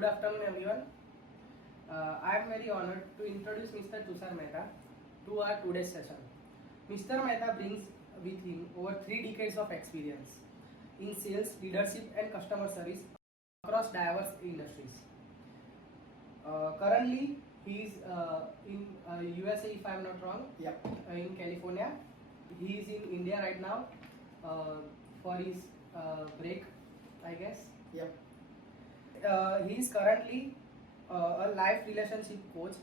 Good afternoon, everyone. I am very honored to introduce Mr. Tusar Mehta to our today's session. Mr. Mehta brings with him over 3 decades of experience in sales, leadership, and customer service across diverse industries. Currently, he is in USA, if I am not wrong. Yep. In California. He is in India right now for his break, I guess. Yep. He is currently a life relationship coach,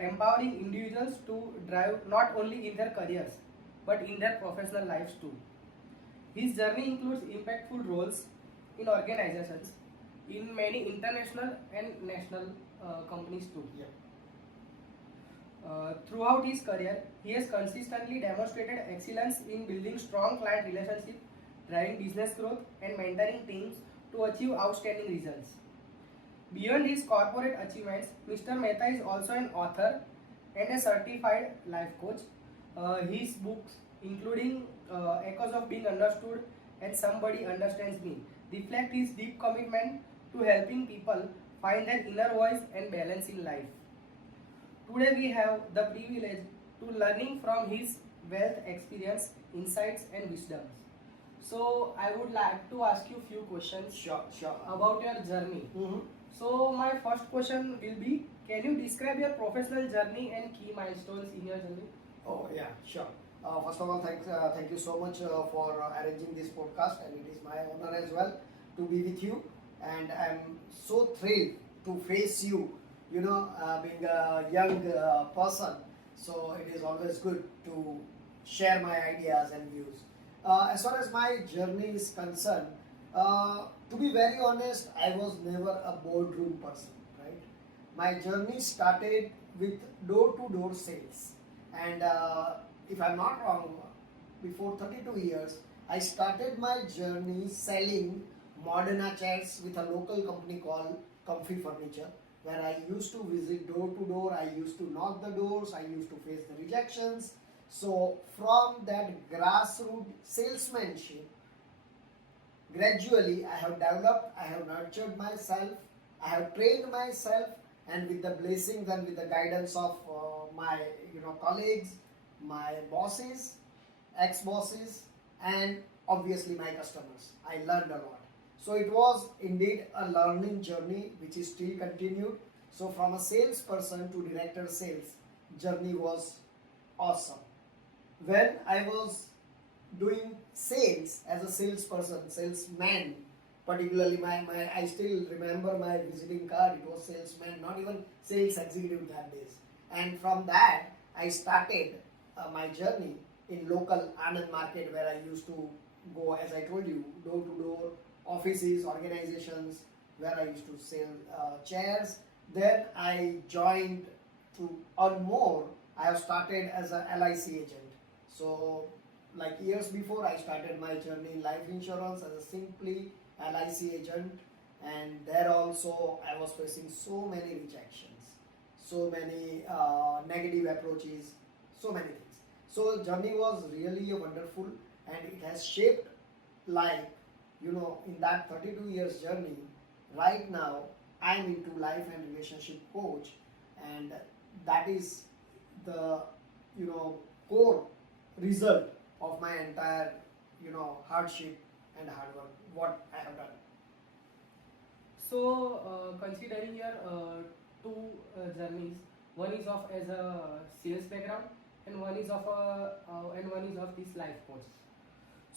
empowering individuals to drive not only in their careers but in their professional lives too. His journey includes impactful roles in organizations, in many international and national companies too. Yep. Throughout his career, he has consistently demonstrated excellence in building strong client relationships, driving business growth, and mentoring teams to achieve outstanding results. Beyond his corporate achievements, Mr. Mehta is also an author and a certified life coach. His books, including Echoes of Being Understood and Somebody Understands Me, reflect his deep commitment to helping people find their inner voice and balance in life. Today we have the privilege to learning from his wealth, experience, insights and wisdoms. So I would like to ask you few questions Sure. about your journey. Mm-hmm. So my first question will be, can you describe your professional journey and key milestones in your journey? Oh yeah, sure. First of all, thank you so much for arranging this podcast, and it is my honor as well to be with you. And I'm so thrilled to face you. Being a young person, so it is always good to share my ideas and views. As far as my journey is concerned, to be very honest, I was never a boardroom person, right? My journey started with door-to-door sales, and if I'm not wrong, before 32 years, I started my journey selling Moderna chairs with a local company called Comfy Furniture, where I used to visit door to door, I used to knock the doors, I used to face the rejections. So from that grassroots salesmanship, gradually I have developed, I have nurtured myself, I have trained myself, and with the blessings and with the guidance of my colleagues, my bosses, ex-bosses, and obviously my customers, I learned a lot. So it was indeed a learning journey which is still continued. So from a salesperson to director sales, journey was awesome. When I was doing sales as a salesperson, salesman, particularly I still remember my visiting card, it was salesman, not even sales executive that days. And from that, I started my journey in local Anand market, where I used to go, as I told you, door to door, offices, organizations, where I used to sell chairs. Then I joined to earn more. I have started as a LIC agent. So like years before, I started my journey in life insurance as a simply LIC agent, and there also I was facing so many rejections, so many negative approaches, so many things. So journey was really a wonderful, and it has shaped life. In that 32 years journey, right now I'm into life and relationship coach, and that is the core result of my entire hardship and hard work what I have done. So considering your two journeys, one is of as a sales background and one is of this life coach.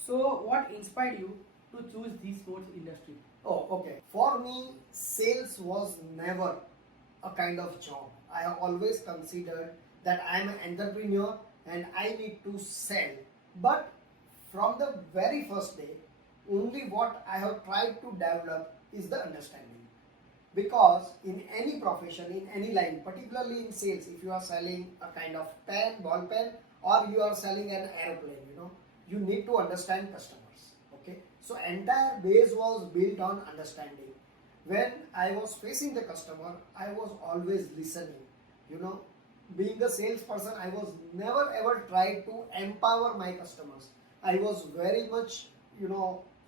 So what inspired you to choose this sports industry? Oh, okay. For me, sales was never a kind of job. I have always considered that I am an entrepreneur and I need to sell. But from the very first day, only what I have tried to develop is the understanding. Because in any profession, in any line, particularly in sales, if you are selling a kind of pen, ball pen, or you are selling an aeroplane, you need to understand customers. Okay, so entire base was built on understanding. When I was facing the customer, I was always listening. Being a salesperson, I was never ever tried to empower my customers. I was very much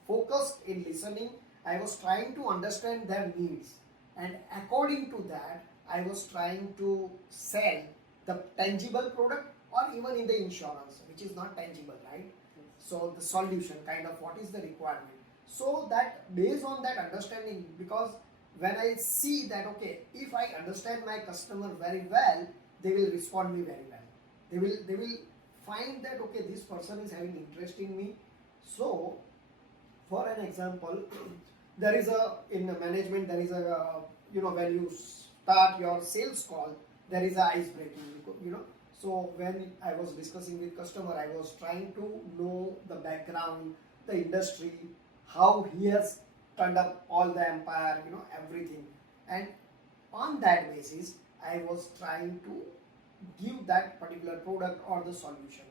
focused in listening. I was trying to understand their needs, and according to that, I was trying to sell the tangible product, or even in the insurance, which is not tangible, right? So the solution, kind of what is the requirement. So that based on that understanding, because when I see that, okay, if I understand my customer very well, they will respond me very well. They will find that, okay, this person is having interest in me. So for an example, there is a, in the management, there is a, when you start your sales call, there is a ice breaking. So when I was discussing with customer, I was trying to know the background, the industry, how he has turned up all the empire, everything. And on that basis, I was trying to give that particular product or the solution.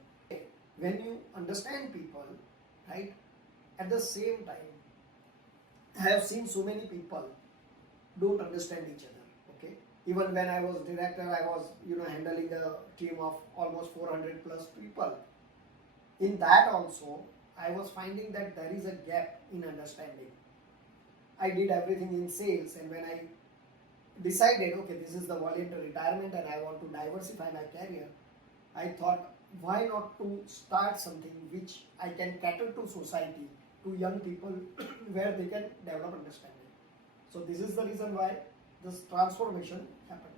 When you understand people, right, at the same time, I have seen so many people don't understand each other. Okay, even when I was director, I was handling a team of almost 400 plus people. In that also, I was finding that there is a gap in understanding. I did everything in sales, and when I decided, okay, this is the voluntary retirement and I want to diversify my career, I thought, why not to start something which I can cater to society, to young people, where they can develop understanding. So this is the reason why this transformation happened.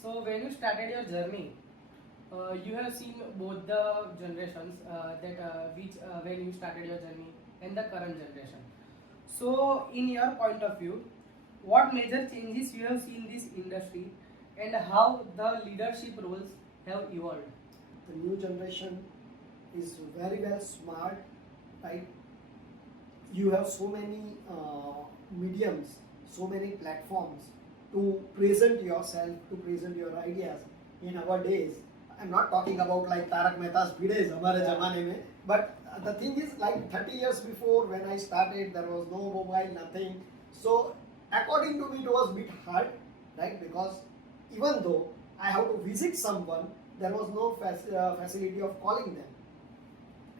So when you started your journey, you have seen both the generations which when you started your journey and the current generation. So in your point of view, what major changes you have seen in this industry and how the leadership roles have evolved? The new generation is very well smart, right? You have so many mediums, so many platforms to present yourself, to present your ideas. In our days, I'm not talking about like Tarak Mehta's videos, hamare zamane mein, but the thing is, like 30 years before when I started, there was no mobile, nothing. So according to me, it was a bit hard, right? Because even though I have to visit someone, there was no facility of calling them.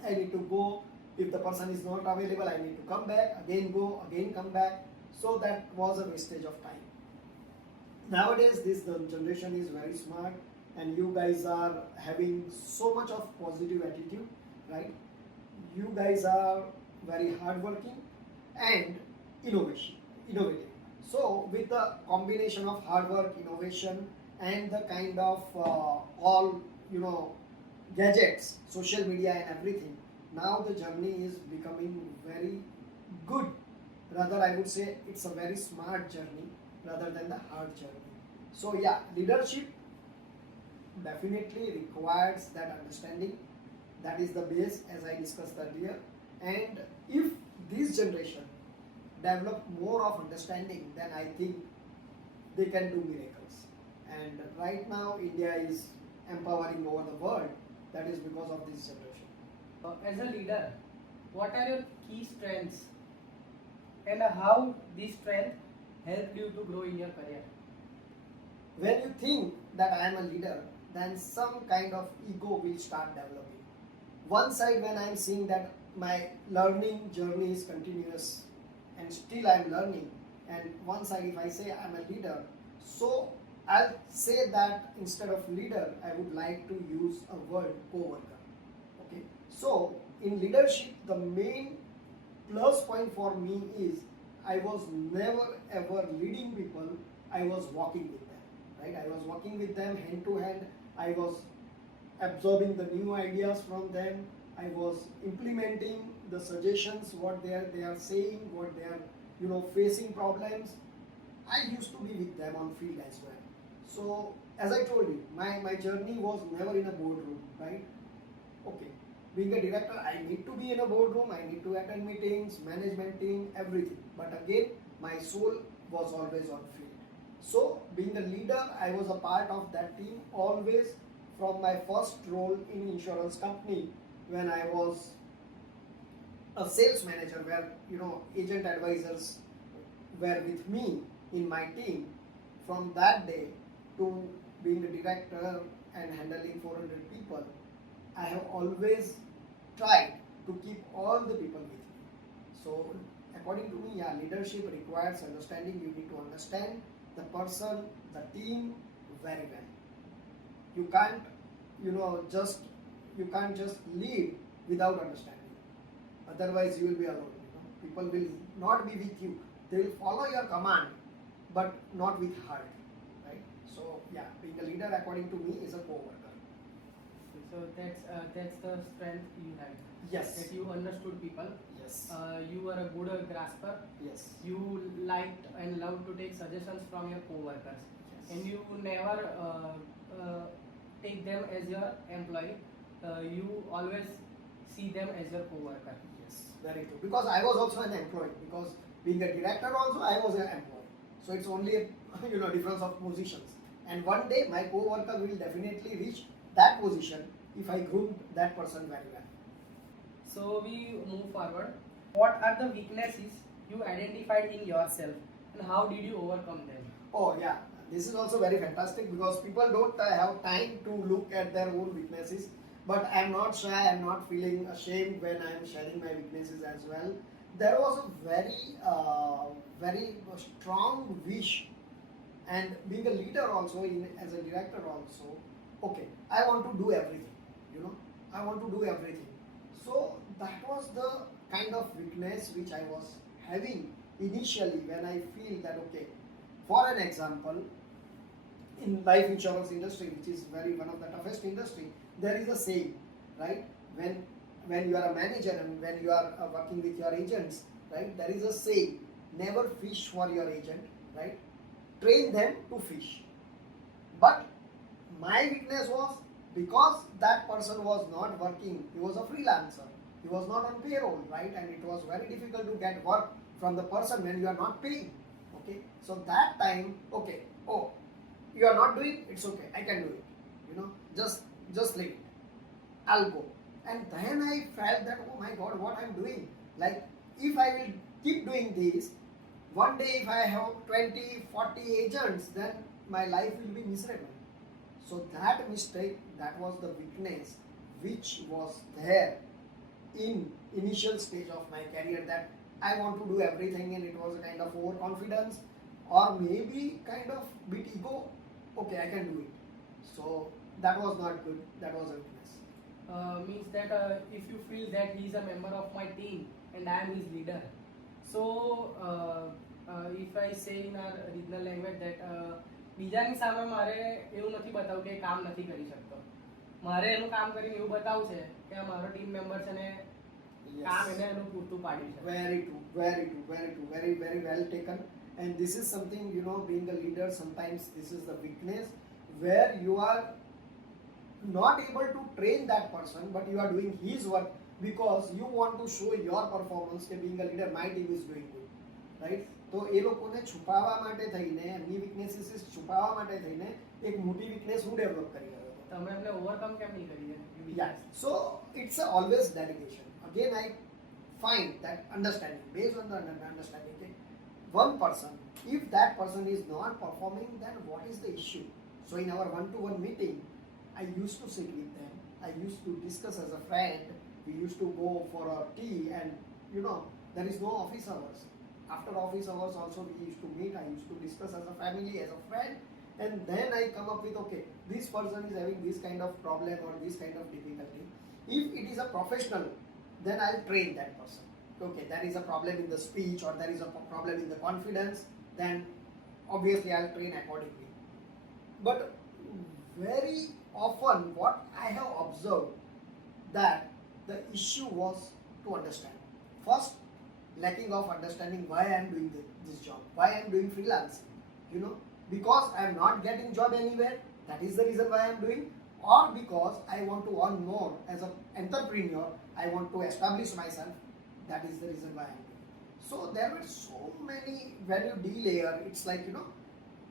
I need to go. If the person is not available, I need to come back, again go, again come back. So that was a wastage of time. Nowadays, the generation is very smart, and you guys are having so much of positive attitude, right? You guys are very hardworking and innovative. So with the combination of hard work, innovation, and the kind of all gadgets, social media, and everything, now the journey is becoming very good. Rather, I would say it's a very smart journey rather than the hard journey. So yeah, leadership definitely requires that understanding. That is the base, as I discussed earlier. And if this generation develop more of understanding, then I think they can do miracles. And right now, India is empowering over the world. That is because of this generation. As a leader, what are your key strengths and how this strength helped you to grow in your career? When you think that I am a leader, then some kind of ego will start developing. One side, when I am seeing that my learning journey is continuous and still I am learning, and one side, if I say I am a leader, so I'll say that instead of leader, I would like to use a word co-worker. Okay, so in leadership, the main plus point for me is I was never ever leading people, I was walking with them, right? I was walking with them hand to hand. I was absorbing the new ideas from them. I was implementing the suggestions, what they are saying, what they are facing problems. I used to be with them on field as well. So as I told you, my journey was never in a boardroom, right? Okay, being a director, I need to be in a boardroom, I need to attend meetings, management team, everything. But again, my soul was always on field. So being a leader, I was a part of that team always from my first role in insurance company when I was a sales manager, where agent advisors were with me in my team. From that day to being a director and handling 400 people, I have always tried to keep all the people with me. So according to me, yeah, leadership requires understanding. You need to understand the person, the team very well. You can't, you can't just lead without understanding. Otherwise, you will be alone. People will not be with you. They will follow your command, but not with heart, right? So yeah, being a leader, according to me, is a co-worker. So that's the strength you had. Yes. That you understood people. Yes. You were a good grasper. Yes. You liked and loved to take suggestions from your co-workers, Yes. and you never take them as your employee. You always see them as your co-worker. Yes, very true. Because I was also an employee. Because being a director also, I was an employee. So it's only a difference of positions. And one day my co-worker will definitely reach that position if I groomed that person very well. So we move forward. What are the weaknesses you identified in yourself, and how did you overcome them? Oh yeah, this is also very fantastic because people don't have time to look at their own weaknesses. But I am not shy. I am not feeling ashamed when I am sharing my weaknesses as well. There was a very strong wish, and being a leader also, as a director also. Okay, I want to do everything. I want to do everything. So that was the kind of weakness which I was having initially when I feel that okay. For an example, in life insurance industry, which is one of the toughest industry, there is a saying, right? When you are a manager and when you are working with your agents, right? There is a saying: never fish for your agent, right? Train them to fish. But my weakness was because that person was not working. He was a freelancer. He was not on payroll, right? And it was very difficult to get work from the person when you are not paying. Okay, so that time, okay, oh, you are not doing, it's okay, I can do it. Just leave it. I'll go. And then I felt that, oh my God, what I'm doing? Like, if I will keep doing this, one day if I have 20, 40 agents, then my life will be miserable. So that mistake, that was the weakness which was there in initial stage of my career, that I want to do everything, and it was a kind of overconfidence or maybe kind of bit ego. Okay, I can do it. So that was not good. That was a weakness. Means that if you feel that he is a member of my team and I am his leader, so if I say in our regional language that બીજાની સામે મારે એવું નથી બતાવું કે કામ નથી કરી શકતો, મારે એનું કામ કરીને એવું બતાવવું છે કે આ મારો ટીમ મેમ્બર છે ને કામ એને એનું પૂરતું પાડ્યું છે. Very true, very true, very true, very very well taken. And this is something, being a leader, sometimes this is the weakness where you are not able to train that person, but you are doing his work because you want to show your performance કે being a leader, my team is doing good, right? તો એ લોકોને છુપાવવા માટે થઈને, એમની weaknesses છુપાવવા માટે થઈને એક મોટી વીકનેસ હું ડેવલપ કરી રહ્યો હતો. તમે એમને ઓવરકમ કેમ નહીં કરી? Yeah, so it's always delegation. Again, I find that understanding, based on the understanding, okay, one person, if that person is not performing, then what is the issue? So in our one-to-one meeting, I used to sit with them. I used to discuss as a friend. We used to go for a tea, and there is no office hours. After office hours also we used to meet. I used to discuss as a family, as a friend, and then I come up with, okay, this person is having this kind of problem or this kind of difficulty. If it is a professional, then I'll train that person. Okay, there is a problem in the speech or there is a problem in the confidence, then obviously I'll train accordingly. But very often what I have observed, that the issue was to understand. First, lacking of understanding why I am doing this job, why I am doing freelancing. Because I am not getting job anywhere, that is the reason why I am doing, or because I want to earn more as an entrepreneur, I want to establish myself, that is the reason why I am doing. So there were so many, when you de-layer, it's like,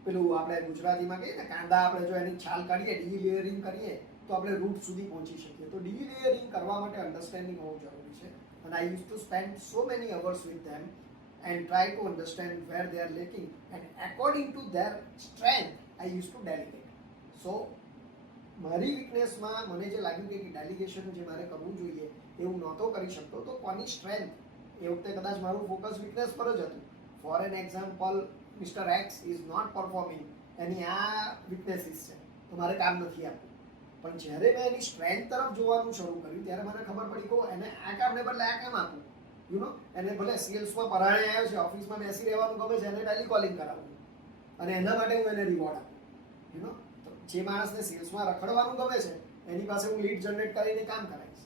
પેલું આપણે ગુજરાતીમાં કહીએ ને, કાંદા આપણે જો એની છાલ કાઢીએ, ડી-લેયરિંગ કરીએ તો આપણે રૂટ સુધી પહોંચી શકીએ. તો ડી-લેયરિંગ કરવા માટે અન્ડરસ્ટેન્ડિંગ હોવું જરૂરી છે. And I used to spend so many hours with them and try to understand where they are lacking, and according to their strength I used to delegate. So મારી વીકનેસમાં મને જે લાગ્યું કે ડેલિગેશન જે મારે કરવું જોઈએ એવું નહોતો કરી શકતો, તો કોની સ્ટ્રેન્થ એ વખતે કદાચ મારું ફોકસ વીકનેસ પર જ હતું. For an example, mister X is not performing, any આ વીકનેસીસ છે તો મારે કામ નથી આપવું. પણ જ્યારે મેં એની સ્ટ્રેન્થ તરફ જોવાનું શરૂ કર્યું ત્યારે મને ખબર પડી કે એને આ કામને બદલે આ કામ આપવું. એને ભલે સેલ્સમાં પરાણે આવ્યો છે, ઓફિસમાં બેસી રહેવાનું ગમે છે, એને ટેલિકોલિંગ કરાવવું અને એના માટે હું એને રિવોર્ડ આપું. તો જે માણસને સેલ્સમાં રખડવાનું ગમે છે એની પાસે હું લીડ જનરેટ કરીને કામ કરાવીશ.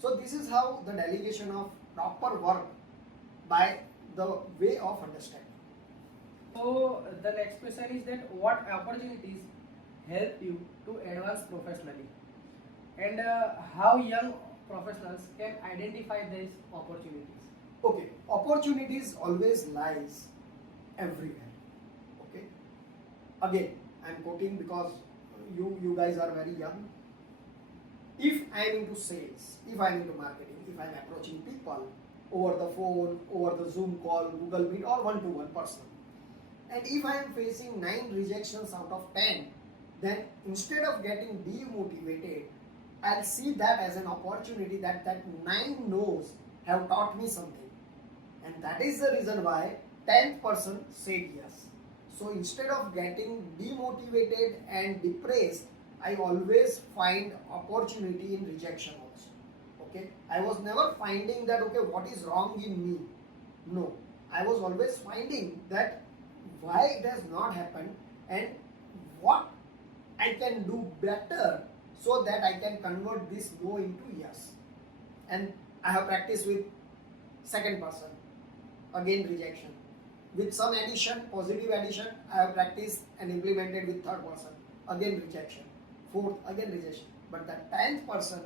So this is how the delegation of proper work by the way of understanding. So the next question is that what opportunities help you to advance professionally, and how young professionals can identify these opportunities? Okay, opportunities always lies everywhere. Okay, again I'm quoting because you guys are very young. If I'm into sales, if I'm into marketing, if I'm approaching people over the phone, over the Zoom call, Google Meet, or one-to-one person, and if I'm facing 9 rejections out of 10, then instead of getting demotivated, I'll see that as an opportunity that 9 no's have taught me something. And that is the reason why 10th person said yes. So instead of getting demotivated and depressed, I always find opportunity in rejection also. Okay, I was never finding that okay what is wrong in me. No, I was always finding that why it has not happened and what I can do better so that I can convert this no into yes. And I have practiced with second person, again rejection. With some addition, positive addition, I have practiced and implemented with third person, again rejection. Fourth, again rejection. But the 10th person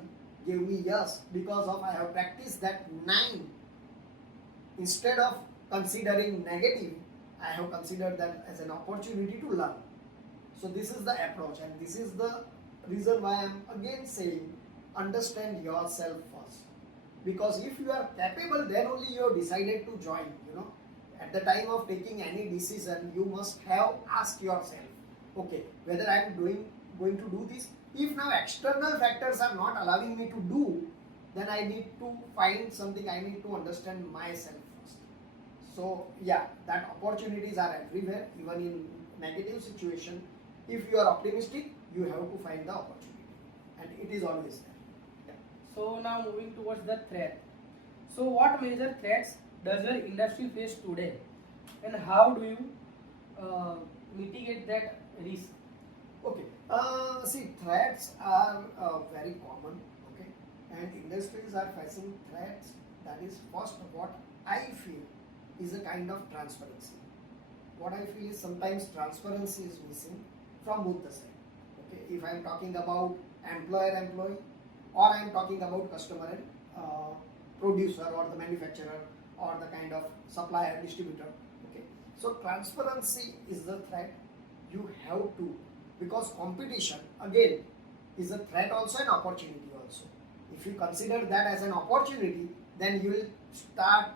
gave me yes because of I have practiced that 9. Instead of considering negative, I have considered that as an opportunity to learn. So this is the approach, and this is the reason why I am again saying understand yourself first. Because if you are capable, then only you have decided to join. At the time of taking any decision, you must have asked yourself, okay, whether I am going to do this. If now external factors are not allowing me to do, then I need to find something. I need to understand myself first. So yeah, that opportunities are everywhere, even in negative situation. If you are optimistic, you have to find the opportunity, and it is always there. Yeah. So now moving towards the threat. So what major threats does your industry face today, and how do you mitigate that risk? Okay. See, threats are very common. Okay, and industries are facing threats. That is first what I feel is a kind of transparency. What I feel is sometimes transparency is missing from both the sides. Okay, if I am talking about employer-employee, or I am talking about customer and producer, or the manufacturer, or the kind of supplier, distributor. Okay, so transparency is the threat. You have to, because competition again is a threat also and opportunity also. If you consider that as an opportunity, then you will start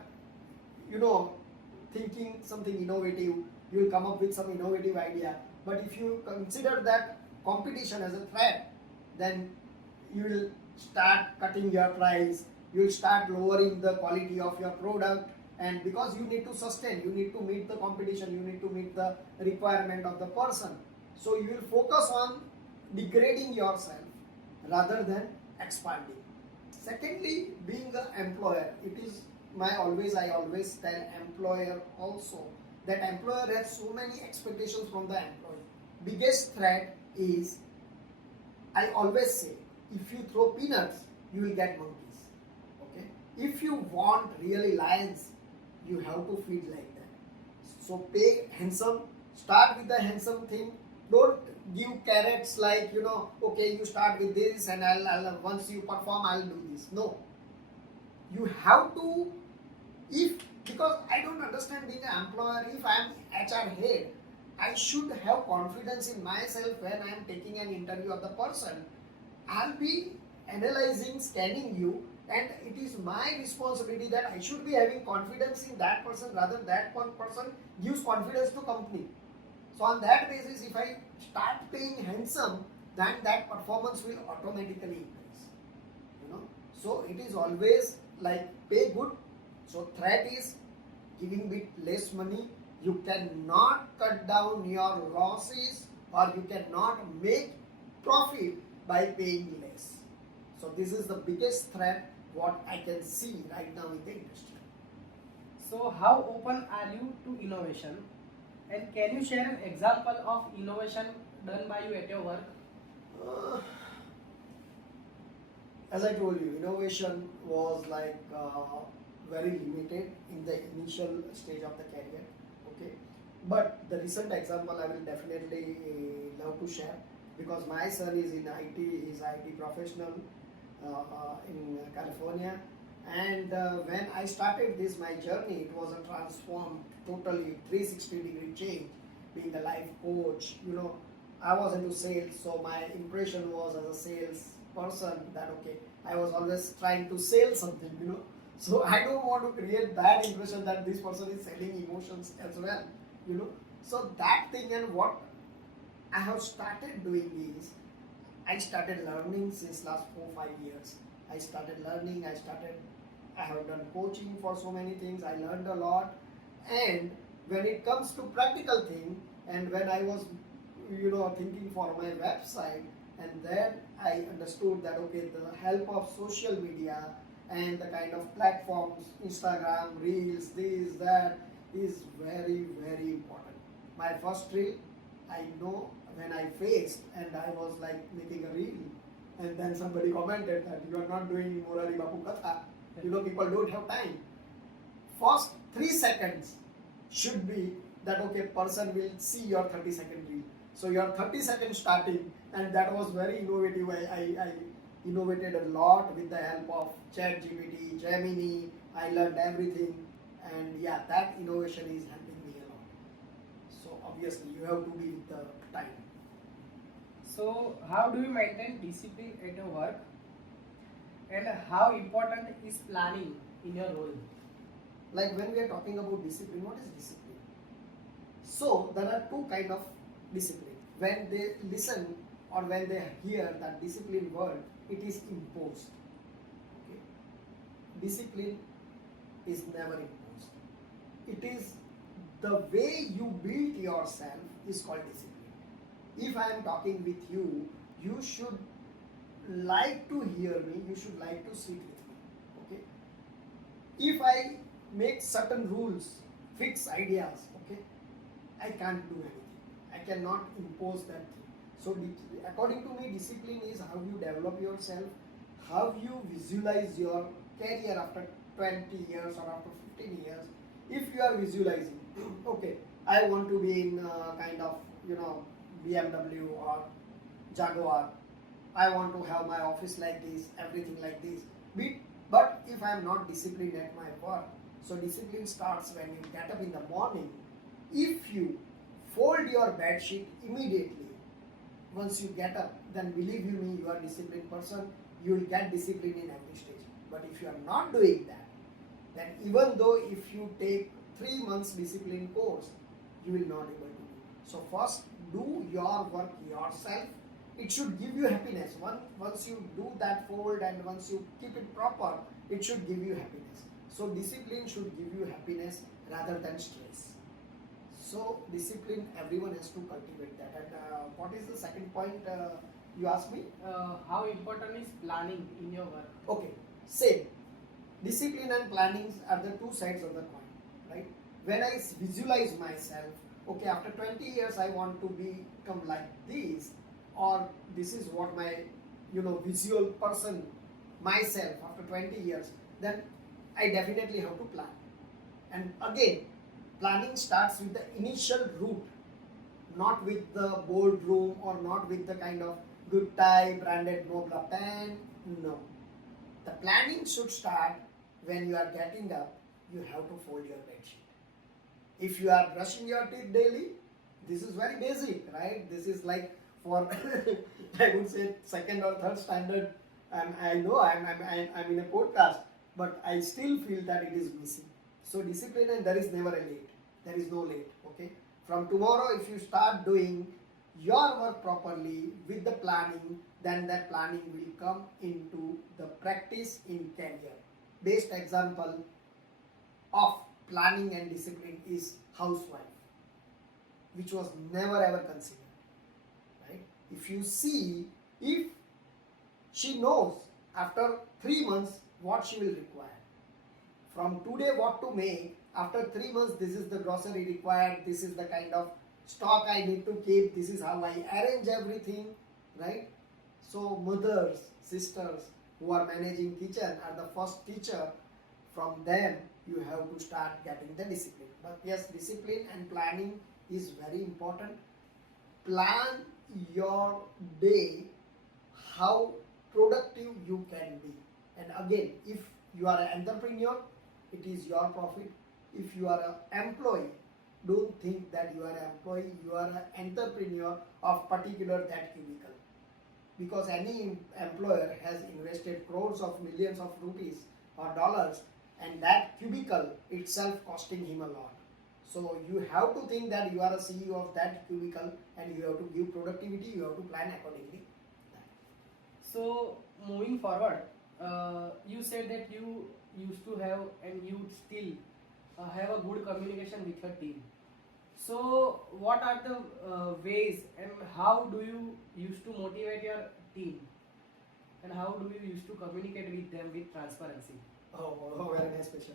thinking something innovative. You will come up with some innovative idea. But if you consider that competition as a threat, then you will start cutting your price, you will start lowering the quality of your product, and because you need to sustain, you need to meet the competition, you need to meet the requirement of the person. So you will focus on degrading yourself rather than expanding. Secondly, being an employer, it is I always tell employer also that employer has so many expectations from the employee. Biggest threat is, I always say, if you throw peanuts, you will get monkeys. Okay? If you want really lions, you have to feed like that. So pay handsome, start with the handsome thing. Don't give carrots like, okay, you start with this and I'll once you perform, I'll do this. No. You have to, because I don't understand being an employer, if I am HR head, I should have confidence in myself when I am taking an interview of the person. I'll be analyzing, scanning you, and it is my responsibility that I should be having confidence in that person rather that one person gives confidence to company. So on that basis, if I start paying handsome, then that performance will automatically increase. So it is always like pay good So threat is giving bit less money. You cannot cut down your losses or you cannot make profit by paying less. So this is the biggest threat what I can see right now in the industry. So, how open are you to innovation? And can you share an example of innovation done by you at your work? Uh, as I told you, innovation was like very limited in the initial stage of the career. Okay, but the recent example I will definitely love to share because my son is in IT. He's IT professional in California, and when I started this my journey, it was a transformed, totally 360-degree change. Being a life coach, I was into sales, so my impression was as a sales person that okay, I was always trying to sell something. So I don't want to create that impression that this person is selling emotions as well. So that thing, and what I have started doing is I started learning since last 4-5 years. I have done coaching for so many things. I learned a lot, and when it comes to practical thing, and when I was thinking for my website, and then I understood that okay, the help of social media and the kind of platforms, Instagram, Reels, this, that is very, very important. My first reel, I know when I faced and I was like making a reel, and then somebody commented that you are not doing Morari Bapu Katha. People don't have time. First 3 seconds should be that okay, person will see your 30-second reel. So your 30-second starting, and that was very innovative. I innovated a lot with the help of ChatGPT, Gemini. I learned everything, and yeah, that innovation is helping me a lot. So obviously you have to be with the time. So, how do you maintain discipline at your work? And how important is planning in your role? Like when we are talking about discipline, what is discipline? So there are two kind of discipline. When they listen or when they hear that discipline word, it is imposed. Okay? Discipline is never imposed. It is the way you build yourself is called discipline. If I am talking with you, you should like to hear me, you should like to sit with me. Okay? If I make certain rules, fix ideas, okay, I can't do anything. I cannot impose that thing. So according to me, discipline is how you develop yourself, how you visualize your career after 20 years or after 15 years. If you are visualizing, okay, I want to be in kind of, BMW or Jaguar. I want to have my office like this, everything like this. But if I am not disciplined at my work, so discipline starts when you get up in the morning. If you fold your bed sheet immediately, once you get up, then believe you me, you are a disciplined person, you will get discipline in every stage. But if you are not doing that, then even though if you take 3 months discipline course, you will not able to do. So first, do your work yourself. It should give you happiness. Once you do that fold and once you keep it proper, it should give you happiness. So discipline should give you happiness rather than stress. So discipline, everyone has to cultivate that. And what is the second point you asked me? How important is planning in your work? Okay, same. Discipline and planning are the two sides of the coin, right? When I visualize myself, okay, after 20 years I want to become like this, or this is what my visual person myself after 20 years, then I definitely have to plan. And again, planning starts with the initial route, not with the boardroom or not with the kind of good tie, branded Nobla pen. No. The planning should start when you are getting up, you have to fold your bed sheet. If you are brushing your teeth daily, this is very basic, right? This is like for, I would say, second or third standard. I know I'm in a podcast, but I still feel that it is missing. So discipline, and there is never a late. There is no late, okay? From tomorrow, if you start doing your work properly with the planning, then that planning will come into the practice in career. Best example, of planning and discipline is housewife, which was never ever considered, right? If you see, if she knows after 3 months what she will require, from today what to make, after 3 months this is the grocery required, this is the kind of stock I need to keep, this is how I arrange everything, right? So mothers, sisters who are managing kitchen are the first teacher. From them you have to start getting the discipline. But yes, discipline and planning is very important. Plan your day, how productive you can be. And again, if you are an entrepreneur, it is your profit. If you are an employee, don't think that you are an employee, you are an entrepreneur of particular that cubicle. Because any employer has invested crores of millions of rupees or dollars, and that cubicle itself costing him a lot. So you have to think that you are a CEO of that cubicle, and you have to give productivity, you have to plan accordingly. So moving forward, you said that you used to have and you still have a good communication with your team. So what are the ways and how do you used to motivate your team, and how do you used to communicate with them with transparency? Very nice question.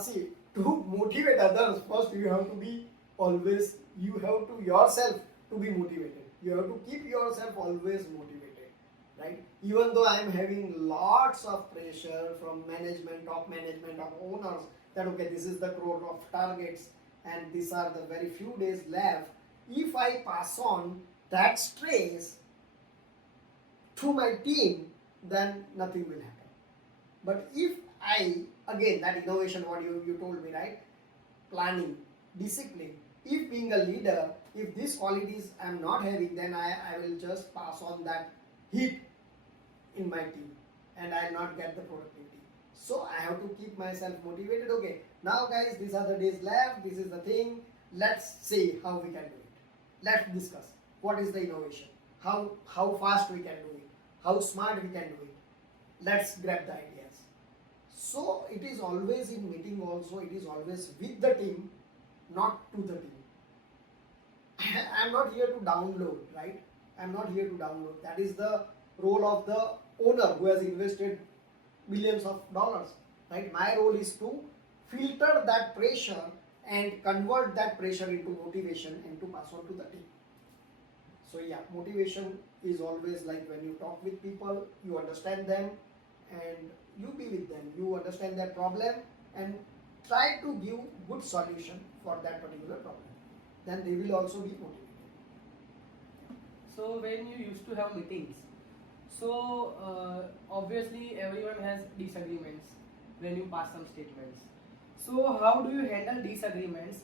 See, to motivate others, first you have to be always, you have to yourself to be motivated. You have to keep yourself always motivated, right? Even though I am having lots of pressure from management, top management, of owners, that okay, this is the crore of targets and these are the very few days left. If I pass on that stress to my team, then nothing will happen. But if I, again, that innovation, what you told me, right? Planning, discipline. If being a leader, if these qualities I am not having, then I will just pass on that heat in my team and I will not get the productivity. So I have to keep myself motivated. Okay, now guys, these are the days left, this is the thing. Let's see how we can do it. Let's discuss what is the innovation, how fast we can do it, how smart we can do it. Let's grab the ideas. So it is always in meeting also, it is always with the team, not to the team. I am not here to download, right? I am not here to download. That is the role of the owner who has invested millions of dollars, right? My role is to filter that pressure and convert that pressure into motivation and to pass on to the team. So yeah, motivation is always like when you talk with people, you understand them and you be with them, you understand their problem and try to give good solution for that particular problem. Then they will also be motivated. So when you used to have meetings, so obviously everyone has disagreements when you pass some statements. So how do you handle disagreements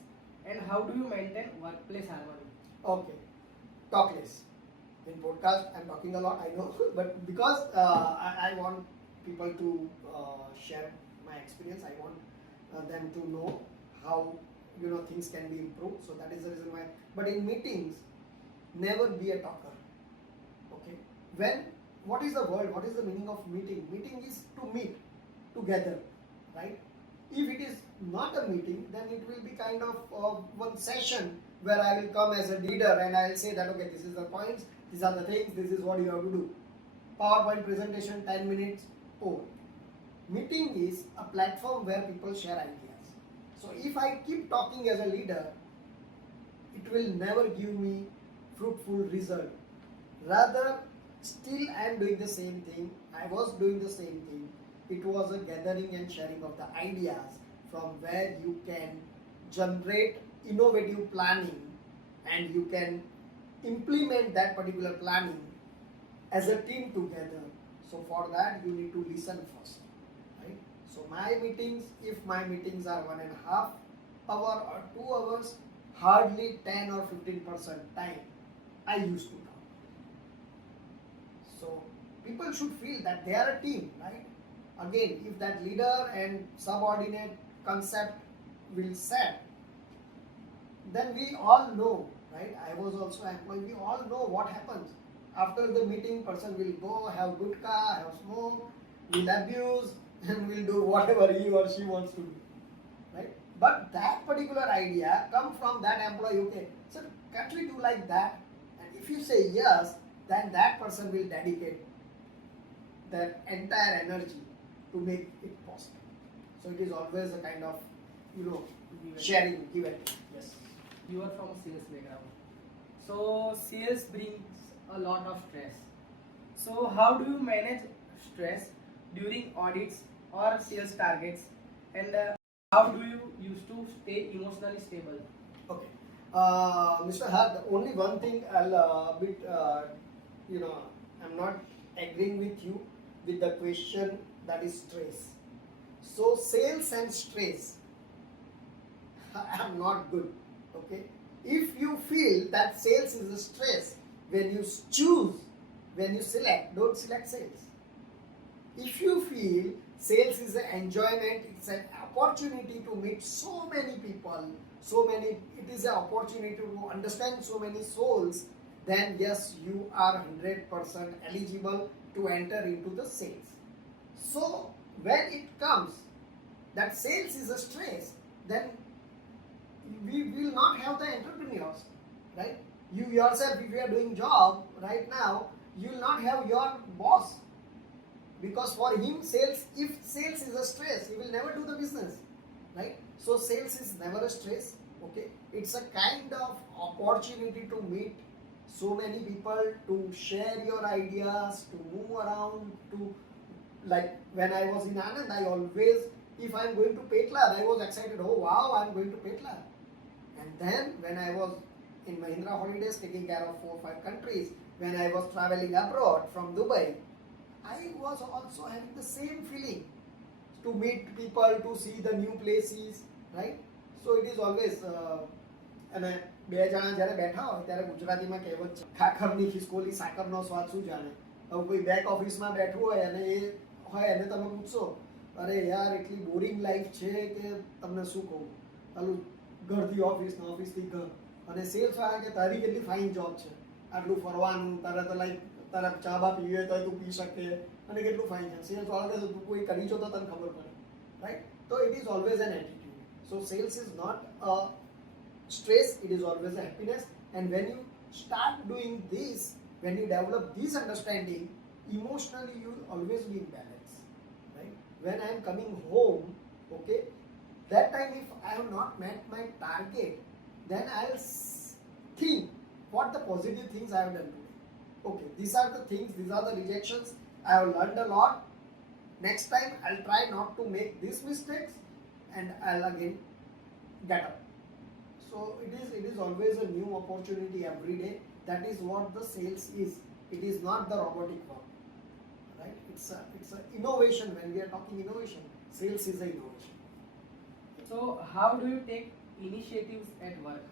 and how do you maintain workplace harmony? Okay, talk less. In podcast, I'm talking a lot, I know, but because I want people to share my experience, I want them to know how things can be improved. So that is the reason why. But in meetings, never be a talker. Okay, what is the word? What is the meaning of meeting? Meeting is to meet together, right? If it is not a meeting, then it will be kind of one session where I will come as a leader and I will say that okay, this is the points, these are the things, this is what you have to do. PowerPoint presentation, 10 minutes, over. Meeting is a platform where people share ideas. So if I keep talking as a leader, it will never give me fruitful result. Rather, still I am doing the same thing. I was doing the same thing. It was a gathering and sharing of the ideas from where you can generate innovative planning and you can implement that particular planning as a team together. So for that you need to listen first, right? So my meetings, if my meetings are 1.5 hour or 2 hours, hardly 10 or 15% time I used to talk. So people should feel that they are a team, right? Again, if that leader and subordinate concept will set, then we all know, right? I was also an employee, we all know what happens. After the meeting, person will go have gutka, have smoke, will abuse, and will do whatever he or she wants to do, right? but that particular idea come from that employee. Okay, sir, can't we do like that? And if you say yes, then that person will dedicate their entire energy to make it possible. So it is always a kind of, sharing, give and take. Yes. You are from a sales background, so sales brings a lot of stress. So how do you manage stress during audits or sales targets, and how do you used to stay emotionally stable? Okay. Mr. Haard, only one thing I'll I'm not agreeing with you with the question, that is stress. So sales and stress are not good. Okay. If you feel that sales is a stress, when you choose, when you select, don't select sales. If you feel sales is an enjoyment, it's an opportunity to meet so many people, it is an opportunity to understand so many souls, then yes, you are 100% eligible to enter into the sales. So when it comes that sales is a stress, then we will not have the entrepreneurs, right? You yourself, if you are doing job right now, you will not have your boss, because for him if sales is a stress, he will never do the business, right? So sales is never a stress. Okay, it's a kind of opportunity to meet so many people, to share your ideas, to move around, to, like when I was in Anand, I always, if I'm going to Petla, I was excited, oh wow, I'm going to Petla. And then when I was in Mahindra Holidays taking care of 4 or 5 countries, when I was traveling abroad from Dubai, I was also having the same feeling, to meet people, to see the new places, right? So it is always, અને બે જણા જ્યારે બેઠા હોય ત્યારે ગુજરાતીમાં કહેવત છે, ખાખરની ખિસકોલી સાકરનો સ્વાદ શું જાણે. હવે કોઈ બેક ઓફિસમાં બેઠું હોય અને એ હોય એને તમે પૂછશો, અરે યાર એટલી બોરિંગ લાઈફ છે કે તમને શું કહું, ચાલું ઘરથી ઓફિસ ને ઓફિસથી ઘર, અને સેલ્સવાળા કે તારી કેટલી ફાઇન જોબ છે, આટલું ફરવાનું, તારે તો લાઈક તારા ચા બા પીવી હોય તો તું પી શકે, અને કેટલું ફાઇન છે. સેલ્સવાળા કહે તું કોઈ કરી જો તો તને ખબર પડે, રાઈટ? તો it is always an attitude. So sales is not a stress, it is always a happiness. And when you start doing this, when you develop this understanding, emotionally you will always be in balance, right? When I am coming home, okay, that time if I have not met my target, then I'll think what the positive things I have done today. Okay, these are the things, these are the rejections, I have learned a lot. Next time I'll try not to make these mistakes, and I'll again get up. So it is always a new opportunity every day. That is what the sales is. It is not the robotic work, right? It's a innovation. When we are talking innovation, sales is a innovation. So how do you take initiatives at work?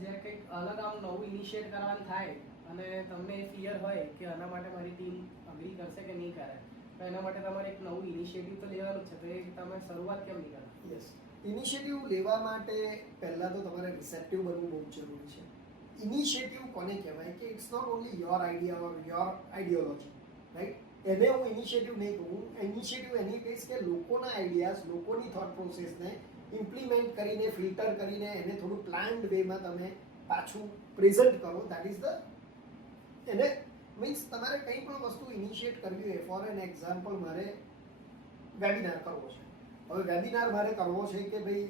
જ્યારે કંઈક અલગ આમ નવું initiate કરવાનું થાય અને તમને fear હોય કે આના માટે મારી ટીમ અગ્રી કરશે કે નહીં કરે, તો એના માટે તમારે એક નવું ઇનિશિયેટિવ તો લેવાનું છે, તો એ તમે શરૂઆત કેમ નહીં કરો? યસ, ઇનિશિયેટિવ લેવા માટે પહેલાં તો તમારે રિસેપ્ટિવ બનવું બહુ જરૂરી છે. ઇનિશિયેટિવ કોને કહેવાય કે it's not only your idea or your ideology, right? એને હું ઇનિશિયેટિવ નહીં કહું. ઇનિશિયેટિવ એની કહીશ કે લોકોના આઈડિયાઝ, લોકોની થોટ પ્રોસેસને ઇમ્પ્લિમેન્ટ કરીને, ફિલ્ટર કરીને એને થોડું પ્લાન્ડ વેમાં તમે પાછું પ્રેઝન્ટ કરો. દેટ ઇઝ ધ, એને મીન્સ તમારે કંઈ પણ વસ્તુ ઇનિશિયેટ કરવી હોય, ફોર એન એક્ઝામ્પલ મારે વેબિનાર કરવો છે. હવે વેબિનાર મારે કરવો છે કે ભાઈ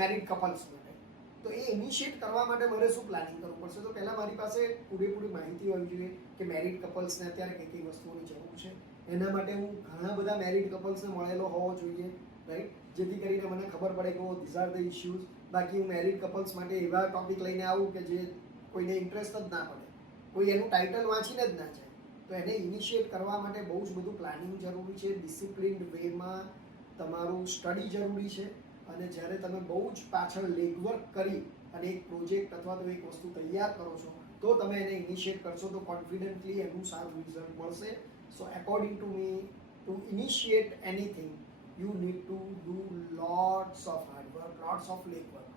મેરિડ કપલ્સ માટે, તો એ ઇનિશિયેટ કરવા માટે મારે શું પ્લાનિંગ કરવું પડશે? તો પહેલાં મારી પાસે પૂરેપૂરી માહિતી હોવી જોઈએ કે મેરિડ કપલ્સને અત્યારે કઈ કઈ વસ્તુઓની જરૂર છે. એના માટે હું ઘણા બધા મેરિડ કપલ્સને મળેલો હોવો જોઈએ, રાઈટ? જેથી કરીને મને ખબર પડે કે ધીઝ આર ધ ઇશ્યુઝ. બાકી હું મેરિડ કપલ્સ માટે એવા ટોપિક લઈને આવું કે જે કોઈને ઇન્ટરેસ્ટ જ ના પડે, કોઈ એનું ટાઇટલ વાંચીને જ ના જાય. તો એને ઇનિશિયેટ કરવા માટે બહુ જ બધું પ્લાનિંગ જરૂરી છે, ડિસિપ્લિન્ડ વેમાં તમારું સ્ટડી જરૂરી છે. અને જ્યારે તમે બહુ જ પાછળ લેગવર્ક કરી અને એક પ્રોજેક્ટ અથવા તો એક વસ્તુ તૈયાર કરો છો, તો તમે એને ઇનિશિયેટ કરશો તો કોન્ફિડન્ટલી એનું સારું રિઝલ્ટ મળશે. So according to me, to initiate anything you need to do lots of hard work, lots of legwork.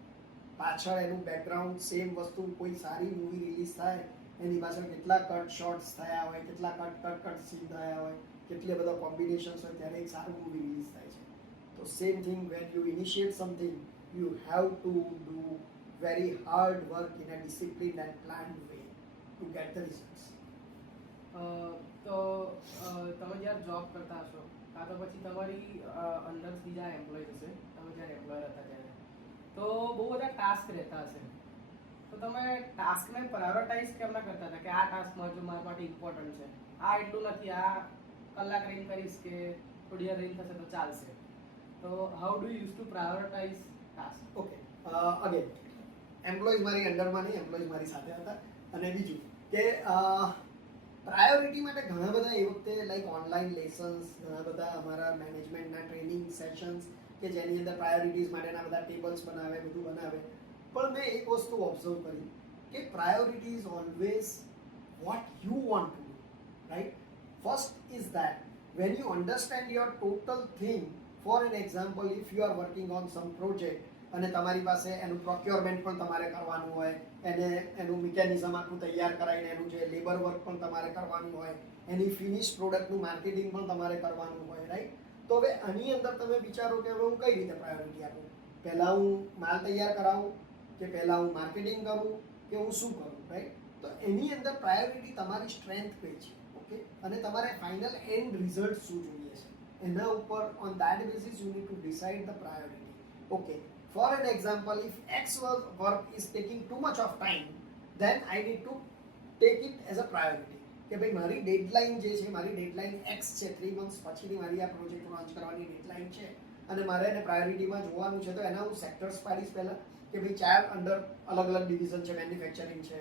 પાછળ એનું બેકગ્રાઉન્ડ, સેમ વસ્તુ, કોઈ સારી મૂવી રિલીઝ થાય એની પાછળ કેટલા કટ શોર્ટ્સ થયા હોય, કેટલા કટ સીન થયા હોય, કેટલે બધા કોમ્બિનેશન્સ હોય ત્યારે એક સારું મૂવી રિલીઝ થાય છે. તો So same thing, when you initiate something, you have to do very hard work in a disciplined and planned way to get the results. તો તમે જ્યારે જોબ કરતા હશો કાં તો પછી તમારી અંદર બીજા એમ્પ્લોય હશે, તમે જ્યારે એમ્પ્લોયર હતા ત્યારે, તો બહુ બધા ટાસ્ક રહેતા હશે. તો તમે ટાસ્કને પ્રાયોરિટાઇઝ કેમ ના કરતા હતા કે આ ટાસ્ક મારા માટે ઇમ્પોર્ટન્ટ છે, આ એટલું નથી, આ કલાક રહીને કરીશ કે થોડી વાર રહીને થશે તો ચાલશે. તો how do you use to prioritise task? Okay, again employees મારી અંડરમાં નહીં, એમ્પ્લોઈઝ મારી સાથે હતા. અને બીજું કે પ્રાયોરિટી માટે ઘણા બધા એ વખતે લાઈક ઓનલાઈન લેસન્સ, ઘણા બધા અમારા મેનેજમેન્ટના ટ્રેનિંગ સેશન્સ કે જેની અંદર પ્રાયોરિટીઝ માટેના બધા ટેબલ્સ બનાવે, બધું બનાવે. પણ મેં એક વસ્તુ ઓબ્ઝર્વ કરી કે priority is always what you want to do, right? First is that when you understand your total thing, for an example, if you are working on some project અને તમારી પાસે એનું પ્રોક્યોરમેન્ટ પણ તમારે કરવાનું હોય, એનું મિકેનિઝમ આખું તૈયાર કરાવીને એનું જે લેબર વર્ક પણ તમારે કરવાનું હોય, એની ફિનિશ પ્રોડક્ટનું માર્કેટિંગ પણ તમારે કરવાનું હોય, રાઈટ? તો હવે આની અંદર તમે વિચારો કે હવે હું કઈ રીતે પ્રાયોરિટી આપું, પહેલાં હું માલ તૈયાર કરાવું કે પહેલાં હું માર્કેટિંગ કરું કે હું શું કરું, રાઈટ? તો એની અંદર પ્રાયોરિટી તમારી સ્ટ્રેન્થ કઈ છે, ઓકે, અને તમારે ફાઇનલ એન્ડ રિઝલ્ટ શું જોઈએ છે, એના ઉપર on that basis you need two decide the priority. Okay, for an example, if X work is taking too much of time, then I need to take it as a priority. કે ભાઈ મારી deadline જે છે, મારી deadline X છે, 3 months પછીની મારી આ પ્રોજેક્ટ લોન્ચ કરવાની ડેડલાઇન છે અને મારે એને પ્રાયોરિટીમાં જોવાનું છે. તો એના હું સેક્ટર્સ પાડીશ પહેલાં કે ભાઈ 4 અંડર અલગ અલગ ડિવિઝન છે, મેન્યુફેક્ચરિંગ છે,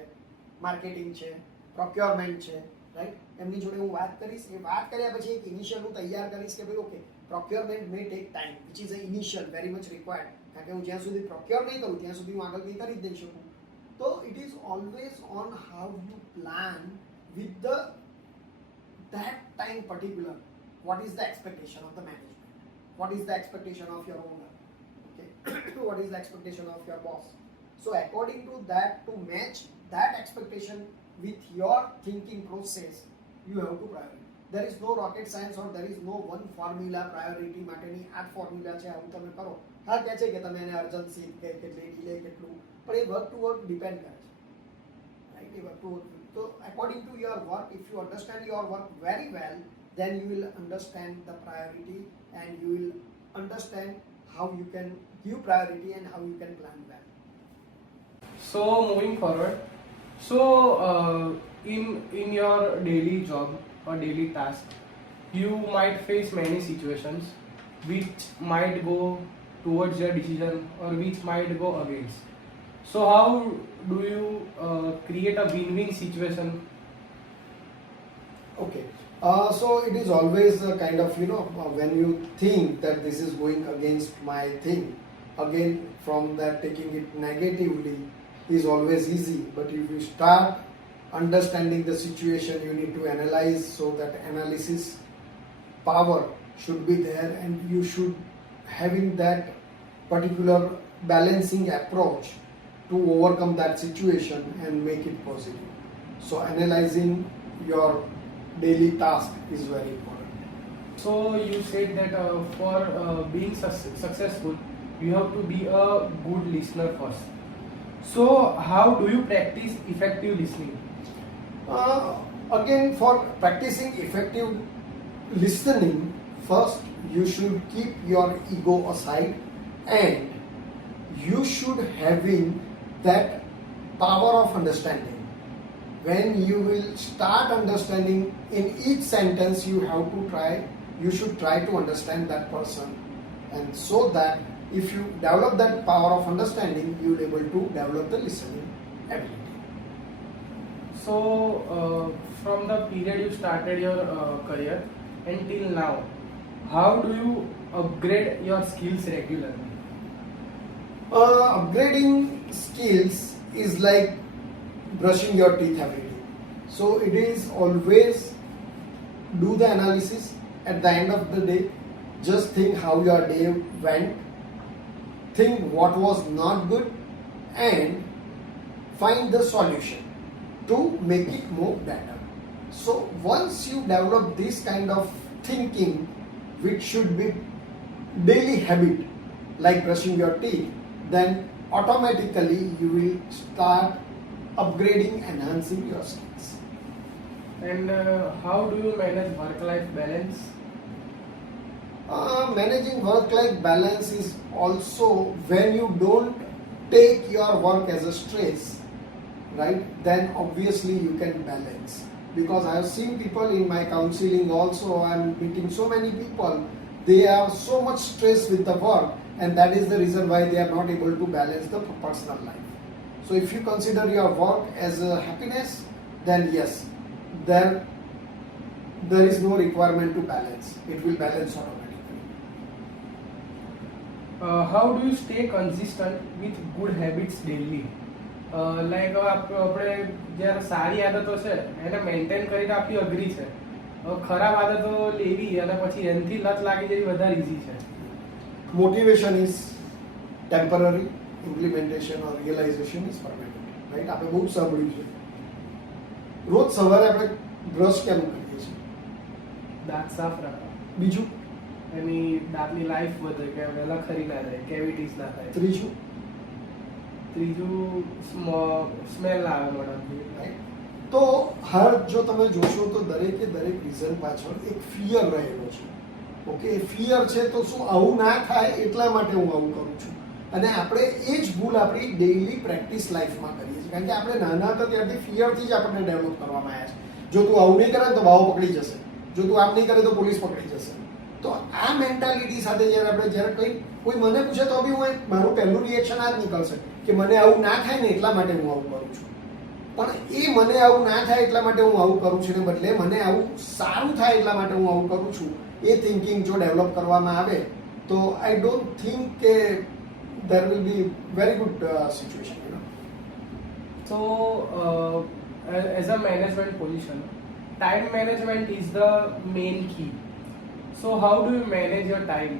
માર્કેટિંગ છે, પ્રોક્યોરમેન્ટ છે, રાઈટ? એમની જોડે હું વાત કરીશ. એ વાત કર્યા પછી એક ઇનિશિયલ હું તૈયાર કરીશ કે ભાઈ okay, procurement may take time which is a initial very much required, કારણ કે હું જ્યાં સુધી પ્રોક્યોર નહીં કરું ત્યાં સુધી હું આગળ કંઈ કરી જ નહીં શકું. તો it is always on how you plan with that time particular. What is the expectation of the management? What is the expectation of your owner? Okay, what is the expectation of your boss? So according to that, to match that expectation with your thinking process, you have to prioritize. There is no rocket science or there is no one formula priority માટેની આ formula છે આવું તમે કરો. હા કહે છે કે તમે એને અર્જન્સી કે કેટલી ડિલે કેટલું, પણ એ વર્ક ટુ વર્ક ડિપેન્ડ કરે છે, right? A work to work. So according to your work, if you understand your work very well, then you will understand the priority and you will understand how you can give priority and how you can plan well. So moving forward, so in your daily job or daily task, you might face many situations which might go towards your decision or which might go against. So how do you create a win-win situation? Okay, so it is always a kind of, when you think that this is going against my thing, again from that taking it negatively is always easy. But if you start understanding the situation, you need to analyze, so that analysis power should be there and you should having that particular balancing approach to overcome that situation and make it positive. So analyzing your daily task is very important. So you said that for being successful, you have to be a good listener first. So how do you practice effective listening? Again, for practicing effective listening, first you should keep your ego aside and you should having that power of understanding. When you will start understanding in each sentence, you should try to understand that person, and so that if you develop that power of understanding, you will able to develop the listening ability. So from the period you started your career until now, how do you upgrade your skills regularly? Upgrading skills is like brushing your teeth every day. So it is always do the analysis at the end of the day. Just think how your day went, think what was not good, and find the solution to make it more better. So once you develop this kind of thinking, which should be daily habit like brushing your teeth, then automatically you will start upgrading, enhancing your skills. And how do you manage work-life balance? Managing work-life balance is also when you don't take your work as a stress, right? Then obviously you can balance. Because I have seen people in my counseling also, I'm meeting so many people, they are so much stressed with the work, and that is the reason why they are not able to balance the personal life. So if you consider your work as a happiness, then yes, there is no requirement to balance. It will balance automatically. How do you stay consistent with good habits daily? Like આપણે જ્યારે સારી આદતો છે એને maintain કરીને આપવી અઘરી છે. ખરાબ આદતો લેવી અને પછી એનાથી લત લાગી જવી વધારે ઈઝી છે. Motivation is temporary, implementation or realization is permanent. Right? આપણે બહુ સાંભળ્યું છે. રોજ સવારે આપણે બ્રશ કેમ કરીએ છીએ? દાંત સાફ રાખવા. બીજું? એની દાંતની લાઈફ વધે કે વહેલા ખરી ના થાય, કેવિટીઝ ના થાય. ત્રીજું સ્મેલ ના આવે મોઢામાંથી. તો હર જો તમે જોશો તો દરેકે દરેક રીઝન પાછળ એક ફિયર રહેલો છે. ઓકે, ફિયર છે તો શું આવું ના થાય એટલા માટે હું આવું કરું છું. અને આપણે એ જ ભૂલ આપણી ડેઇલી પ્રેક્ટિસ લાઈફમાં કરીએ છીએ. કારણ કે આપણે નાના હતા ત્યારથી ફિયરથી જ આપણને ડેવલપ કરવામાં આવ્યા છે. જો તું આવું નહીં કરે તો ભાવ પકડી જશે, જો તું આમ નહીં કરે તો પોલીસ પકડી જશે. તો આ મેન્ટાલિટી સાથે જ્યારે કોઈ મને પૂછે તો બી હું મારું પહેલું રિએક્શન આ જ નીકળશે કે મને આવું ના થાય ને એટલા માટે હું આવું કરું છું. પણ એ મને આવું ના થાય એટલા માટે હું આવું કરું છું ને બદલે મને આવું સારું થાય એટલા માટે હું આવું કરું છું, એ થિંકિંગ જો ડેવલપ કરવામાં આવે તો આઈ ડોન્ટ થિંક કે there will be very good situation, you know. So as a management position, time management is the main key. So how do you manage your time?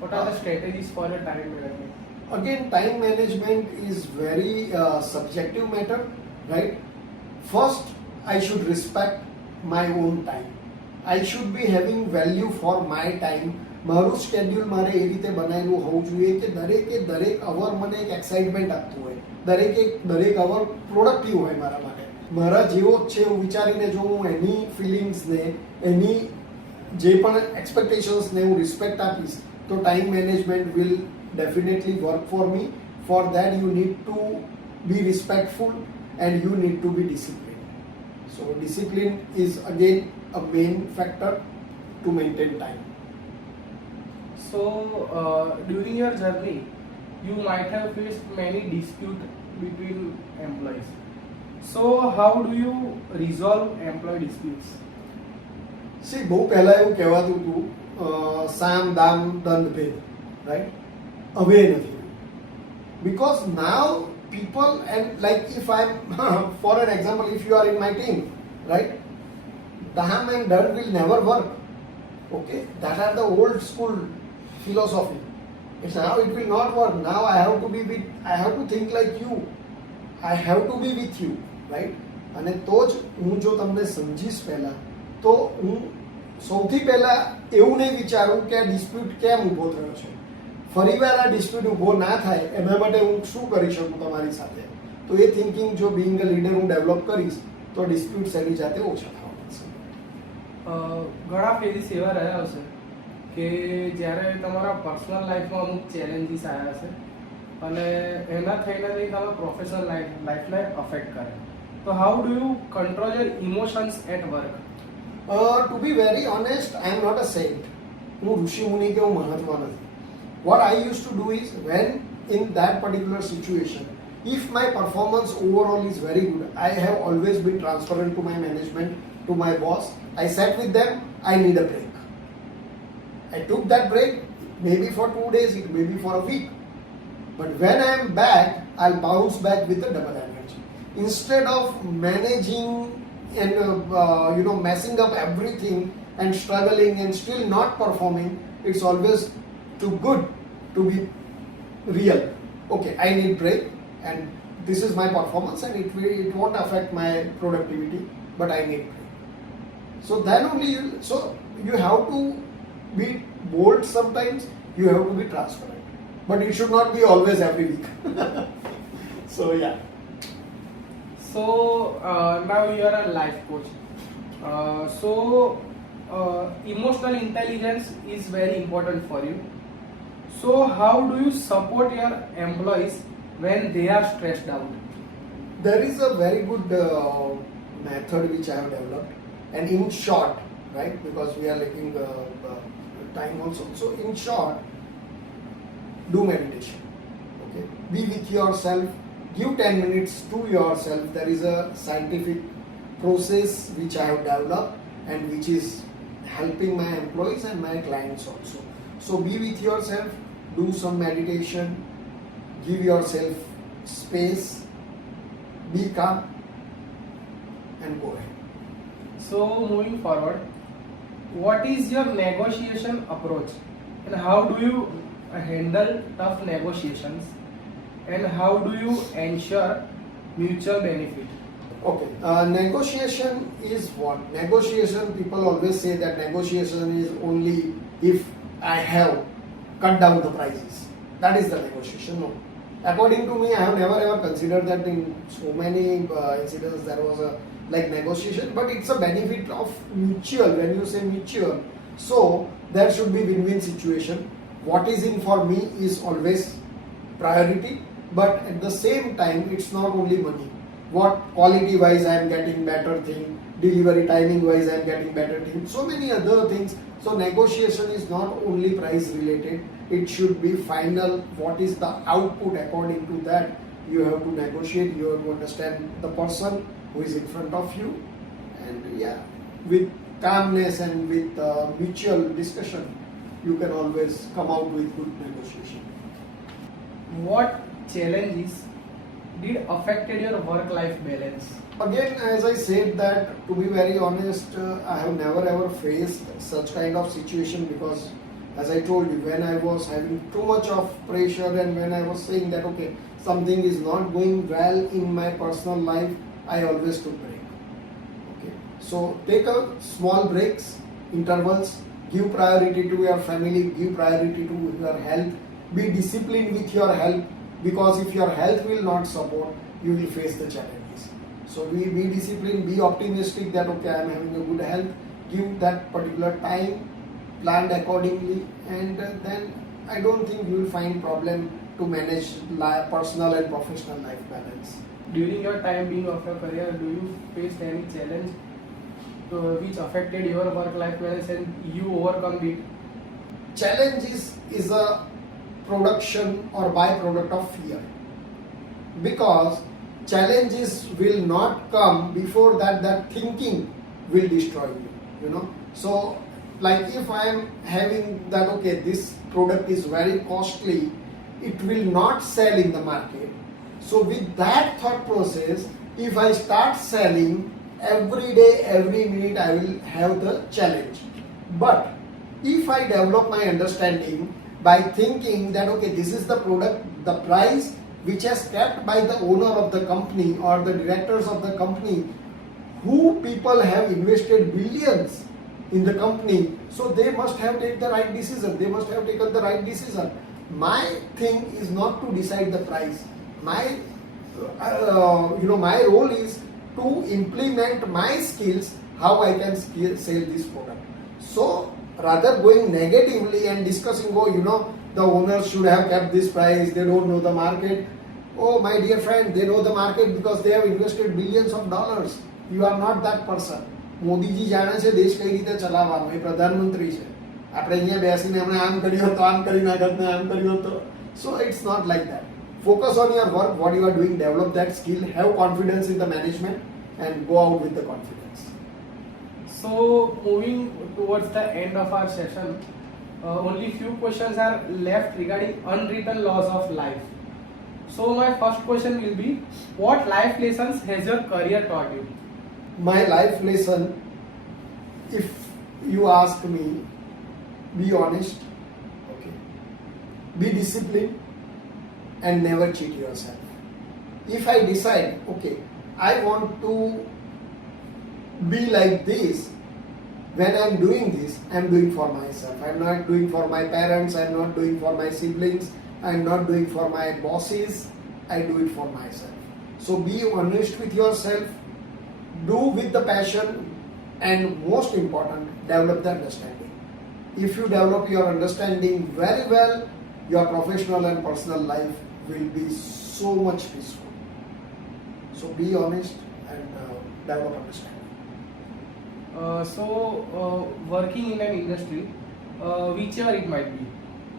What are the strategies for your time management? Again, time management is very subjective matter, right? First, I should respect my own time. I should be having value for my time. મારું schedule મારે એ રીતે બનાવેલું હોવું જોઈએ કે દરેક અવર મને એક એક્સાઇટમેન્ટ આપતું હોય, દરેક અવર પ્રોડક્ટિવ હોય મારા માટે. મારા જેવો જ છે એવું વિચારીને જો હું એની ફિલિંગ્સને, એની જે પણ એક્સપેક્ટેશન્સને હું રિસ્પેક્ટ આપીશ તો time management will definitely work for me. For that you need to be respectful and you need to be disciplined. So discipline is again a main factor to maintain time. So during your journey you might have faced many disputes between employees. So how do you resolve employee disputes? See, બહુ પહેલા એવું કહેવાતું હતું સામ દામ દંડ ભેદ, right? હવે નથી. Because now people, and like if I'm for an example, if you are in my team, right, dam and dand will never work. Okay, that are the old school philosophy. It's now it will not work. Now I have to think like you, I have to be with you, right? અને તો જ હું જો તમને સમજીશ પહેલા તો હું સૌથી પહેલા એવું નહીં વિચારું કે આ ડિસ્પ્યુટ કેમ ઊભો થયો છે, ફરીવાર આ ડિસ્પ્યુટ ઊભો ના થાય એના માટે હું શું કરી શકું તમારી સાથે. તો એ થિંકિંગ જો બિંગ અ લીડર હું ડેવલપ કરીશ તો ડિસ્પ્યુટ્સ એની જાતે ઓછા થવા મળશે. ઘણા ફેઝિસ એવા રહ્યા હશે કે જ્યારે તમારા પર્સનલ લાઈફમાં અમુક ચેલેન્જીસ આવ્યા છે અને એના થઈને તમે પ્રોફેશનલ લાઈફને અફેક્ટ કરે. તો how do you control your emotions at work? To be very honest, I am not a saint. હું ઋષિ મુનિ કે હું મહાત્મા નથી. What I used to do is, when in that particular situation, if my performance overall is very good, I have always been transparent to my management, to my boss. I sat with them, I need a break. I took that break, maybe for 2 days, it may be for a week. But when I am back, I'll bounce back with a double energy. Instead of managing and messing up everything and struggling and still not performing, it's always too good to be real. Okay, I need break and this is my performance and it won't affect my productivity, but I need break. So then only you have to be bold sometimes, You have to be transparent, but it should not be always every week. So yeah. So now you are a life coach. Emotional intelligence is very important for you. So how do you support your employees when they are stressed out? There is a very good method which I have developed, and in short, right, because we are lacking time also. So in short, do meditation. Okay, be with yourself. Give 10 minutes to yourself. There is a scientific process which I have developed and which is helping my employees and my clients also. So be with yourself. Do some meditation. Give yourself space. Be calm and go ahead. So moving forward, what is your negotiation approach and how do you handle tough negotiations and how do you ensure mutual benefit? Okay, negotiation is what? Negotiation, people always say that negotiation is only if I have cut down the prices. That is the negotiation. No. According to me, I have never ever considered that in so many incidents there was a like negotiation, but it's a benefit of mutual. When you say mutual, so there should be win-win situation. What is in for me is always priority, but at the same time, it's not only money. What quality wise I am getting better thing, delivery timing wise I am getting better thing, so many other things. So negotiation is not only price related, it should be final. What is the output? According to that, you have to negotiate. You have to understand the person who is in front of you, and yeah, with calmness and with mutual discussion, you can always come out with good negotiation. What challenges did affected your work-life balance? Again, as I said that, to be very honest, I have never ever faced such kind of situation, because as I told you, when I was having too much of pressure and when I was saying that okay, something is not going well in my personal life, I always took break. Okay, so take a small breaks, intervals, give priority to your family, give priority to your health, be disciplined with your health, because if your health will not support, you will face the challenges. So be disciplined, be optimistic that okay, I am having a good health, give that particular time, planned accordingly, and then I don't think you will find problem to manage personal and professional life balance. During your time being of your career, do you face any challenge which affected your work-life balance and you overcome it? Challenge is a production or byproduct of fear, because challenges will not come before that thinking will destroy you. So like if I am having that okay, this product is very costly, it will not sell in the market. So with that thought process, if I start selling every day, every minute, I will have the challenge. But if I develop my understanding by thinking that okay, this is the product, the price which has kept by the owner of the company or the directors of the company, who people have invested billions in the company, so they must have taken the right decision. They must have taken the right decision. My thing is not to decide the price. My my role is to implement my skills, how I can sell this product. So rather going negatively and discussing, the owners should have kept this price, they don't know the market. Oh my dear friend, they know the market because they have invested billions of dollars. You are not that person. Modiji જાણે છે દેશ કઈ રીતે ચલાવવાનો, એ પ્રધાનમંત્રી છે. આપણે અહીંયા બેસીને એમણે આમ કર્યું તો આમ કરી નાખત ને આમ કર્યું તો. So it's not like that. Focus on your work, what you are doing, develop that skill, have confidence in the management and go out with the confidence. So moving towards the end of our session, only few questions are left regarding unwritten laws of life. So my first question will be, what life lessons has your career taught you? My life lesson, if you ask me, be honest, okay, be disciplined and never cheat yourself. If I decide, okay, I want to be like this, When I'm doing this, I'm doing for myself. I'm not doing for my parents, I'm not doing for my siblings, I'm not doing for my bosses, I do it for myself. So be honest with yourself, do with the passion, and most important, develop the understanding. If you develop your understanding very well, your professional and personal life will be so much peaceful. So be honest and develop understanding. Working in an industry, whichever it might be.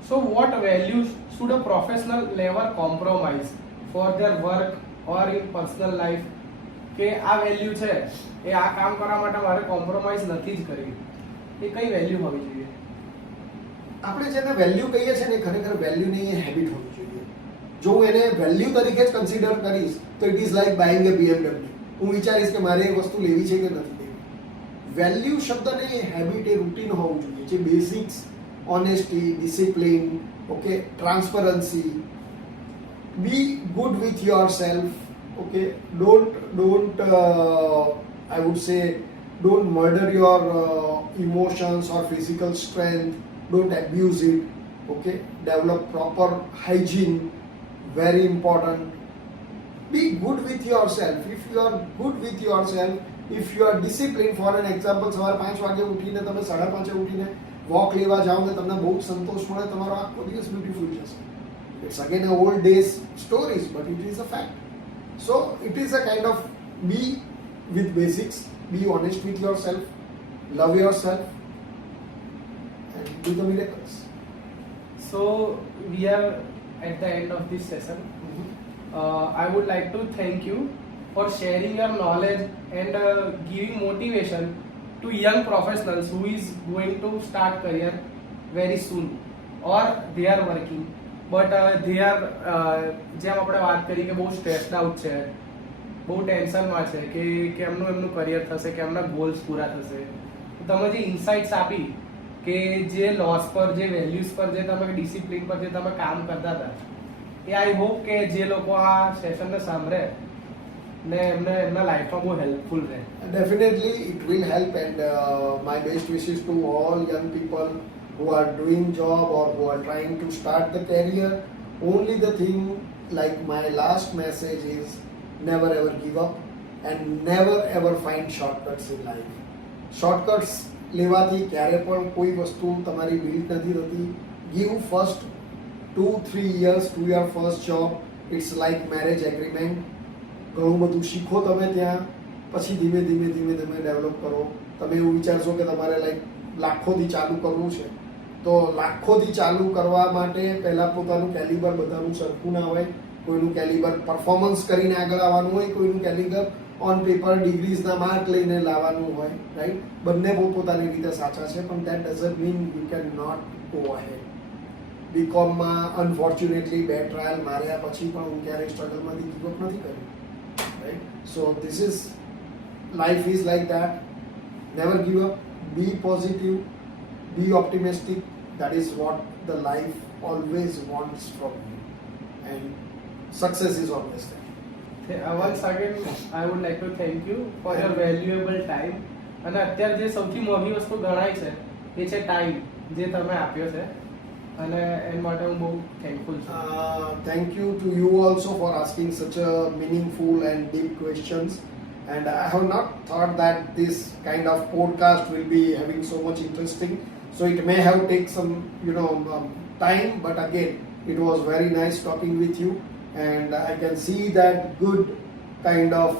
So, what values should a professional never compromise for their work or in personal life? કે આ value છે એ આ કામ કરવા માટે મારે compromise નથી જ કરવી, એ કઈ વેલ્યુ હોવી જોઈએ? આપણે જેને વેલ્યુ કહીએ છીએ ને ખરેખર વેલ્યુ નહીં, એ હેબિટ હોવી જોઈએ. જો હું એને વેલ્યુ તરીકે જ કન્સિડર કરીશ તો it is like buying A BMW. હું વિચારીશ કે મારે એ વસ્તુ લેવી છે કે નથી લેવી. વેલ્યુ શબ્દને એ હેબિટ, એ રૂટીન હોવું જોઈએ, જે basics, honesty, discipline, okay, transparency, B good with your self. Okay, don't I would say don't murder your emotions or physical strength, don't abuse it. Okay, develop proper hygiene, very important. Be good with yourself. If you are good with yourself, if you are disciplined, for an example, સવારે 5 વાગે ઉઠીને તમે 5:30 ઉઠીને walk લેવા જાઓ ને તમને બહુ સંતોષ મળે, તમારો આખો દિવસ બ્યુટીફુલ જશે. It's again a old days stories, but it is a fact. So it is a kind of be with basics, be honest with yourself, love yourself, and do the miracles. So we are at the end of this session. I would like to thank you for sharing your knowledge and giving motivation to young professionals who is going to start career very soon or they are working. But they are જેમ આપણે વાત કરી કે બહુ stressed out છે, બહુ ટેન્શનમાં છે કે કેમનું એમનું કરિયર થશે, કેમના ગોલ્સ પૂરા થશે. તમે જે ઇન્સાઇટ્સ આપી કે જે લોસ પર, જે વેલ્યુઝ પર, જે તમે ડિસિપ્લિન પર જે તમે કામ કરતા હતા, એ આઈ હોપ કે જે લોકો આ સેશનને સાંભળે ને એમને એમના લાઈફમાં બહુ હેલ્પફુલ રહે. Definitely it will help, and my best wishes to all young people who are doing job or who are trying to start the career. Only the thing, like my last message is, never ever give up and never ever find shortcuts in life. Shortcuts લેવાથી ક્યારે પણ કોઈ વસ્તુ તમારી build નથી થતી. Give first 2-3 years to your first job. It's like marriage agreement. ઘણું બધું શીખો તમે ત્યાં, પછી ધીમે ધીમે ધીમે ધીમે ડેવલપ કરો. તમે એવું વિચારશો કે તમારે લાઈક લાખોથી ચાલુ કરવું છે, તો લાખોથી ચાલુ કરવા માટે પહેલાં પોતાનું કેલિબર બધાનું સરખું ના હોય. કોઈનું કેલિબર પરફોર્મન્સ કરીને આગળ આવવાનું હોય, કોઈનું કેલિબર ઓન પેપર ડિગ્રીઝના માર્ક લઈને લાવવાનું હોય, રાઈટ? બંને પોતપોતાની રીતે સાચા છે, પણ that doesn't mean you can not go ahead. બીકોમમાં અનફોર્ચ્યુનેટલી 2 ટ્રાયલ માર્યા પછી પણ હું ક્યારેય સ્ટ્રગલમાંથી ગીવઅપ નથી કર્યું, right? So this is life is like that. Never give up, be positive, be optimistic. That is what the life always wants from you, and success is always there. Once again I would like to thank you for your valuable time. અને અત્યારે જે સૌથી મોંઘી વસ્તુ ગણાય છે એ છે time, જે તમે આપ્યો છે, અને એના માટે હું બહુ થેન્કફુલ છું. Thank you to you also for asking such a meaningful and deep questions. And I have not thought that this kind of podcast will be having so much interesting. So it may have take some, time, but again, it was very nice talking with you. And I can see that good kind of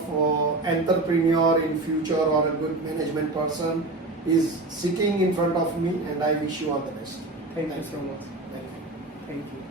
entrepreneur in future or a good management person is sitting in front of me, and I wish you all the best. Thank you so much. Thank you. Thank you.